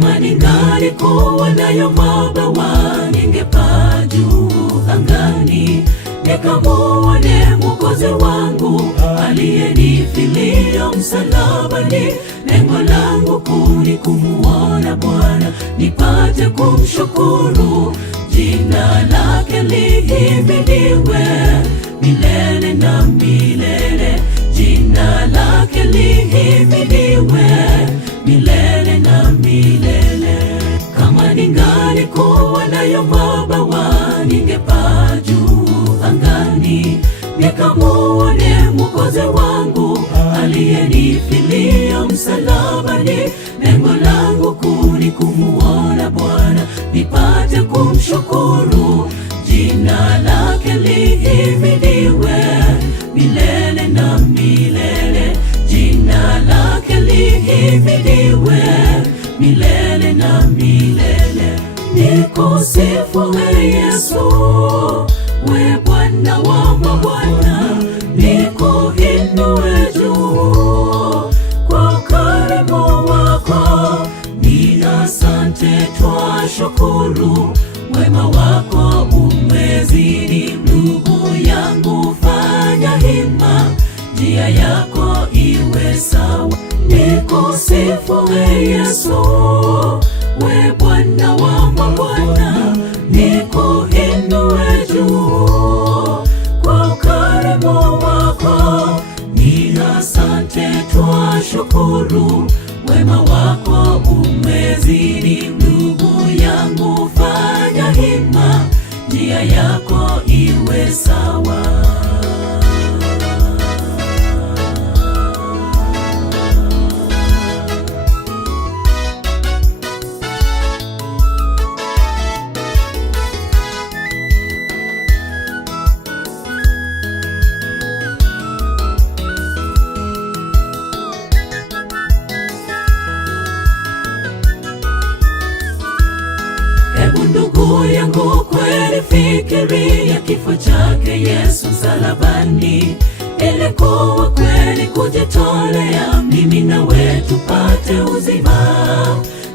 Kama ningalikuwa nayo mabawa, ningepaa juu angani, nikamuone Mwokozi wangu aliyenifilia msalabani. Lengo langu kuu ni kumuona Bwana, nipate kumshukuru. Jina lake lihimidiwe milele na milele. Jina lake lihimidiwe milele na milele. Kama ningalikuwa nayo mabawa, ningepaa juu angani, nikamuone Mwokozi wangu aliyenifilia msalabani. Lengo langu kuu ni kumuona Bwana, nipate kumshukuru. Jina lake lihimidiwe milele na milele. Jina lake lihimidiwe milele na milele. Nikusifu Yesu, we Bwana wa mabwana, nikuinue juu kwa ukarimu wako. Ni asante, twashukuru, wema wako umezidi. Ndugu yangu, fanya hima, njia yako iwe sawa. Nikusifu Yesu, we Bwana wa mabwana, nikuinue juu kwa ukarimu wako. Ni asante, twashukuru, wema wako umezidi. Ndugu yangu, fanya hima, njia yako iwe sawa. Ndugu yangu, kweli fikiria kifo chake Yesu msalabani. Ilikuwa kweli kujitolea, mimi nawe tupate uzima.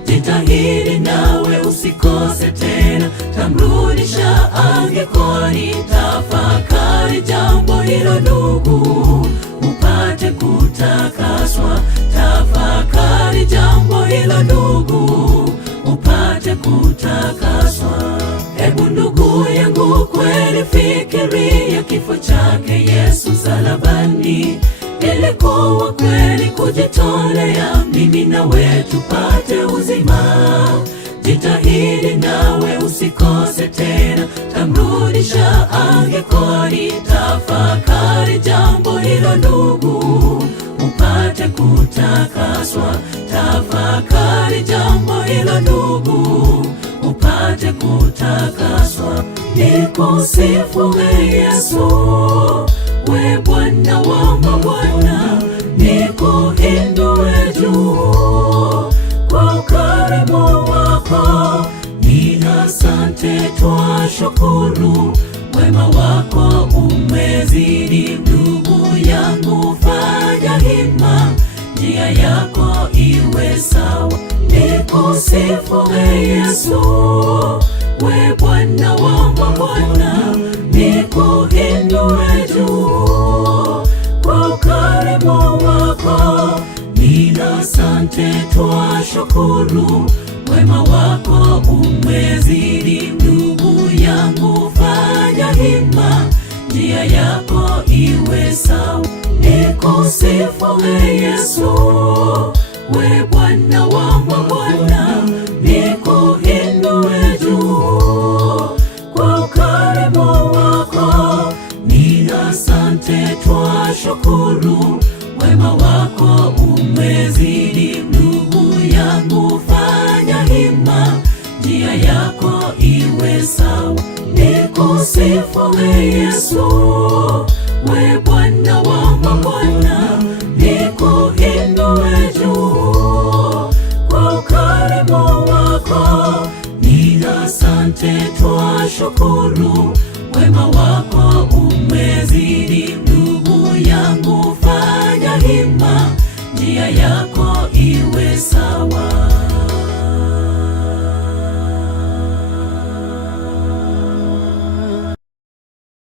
Jitahidi nawe usikose tena, tamrudisha angekoni. Tafakari jambo hilo ndugu, upate kutakaswa. Tafakari jambo hilo ndugu, upate kutakaswa. Hebu ndugu yangu, kweli fikiria kifo chake Yesu msalabani. Ilikuwa kweli kujitolea, mimi nawe tupate uzima. Jitahidi nawe usikose tena, tamrudisha angekoni. Tafakari jambo hilo ndugu, upate kutakaswa. Tafakari jambo hilo ndugu, upate kutakaswa. Nikusifu Yesu, we Bwana wa mabwana, nikuinue juu kwa ukarimu wako. Ni asante, twashukuru, wema wako umezidi. Ndugu yangu, fanya hima, njia yako iwe sawa. Nikusifu Yesu, we Bwana wa mabwana, nikuinue juu kwa ukarimu wako. Ni asante, twashukuru, wema wako umezidi. Ndugu yangu, fanya hima, njia yako iwe sawa. Nikusifu Yesu, we Bwana wa mabwana, nikuinue juu kwa ukarimu wako. Ni asante, twashukuru, wema wako umezidi. Ndugu yangu, fanya hima, njia yako iwe sawa. Nikusifu Yesu, we Bwana wa mabwana, nikuinue juu kwa ukarimu wako. Ni asante, twashukuru, wema wako umezidi. Ndugu yangu, fanya hima, njia yako iwe sawa.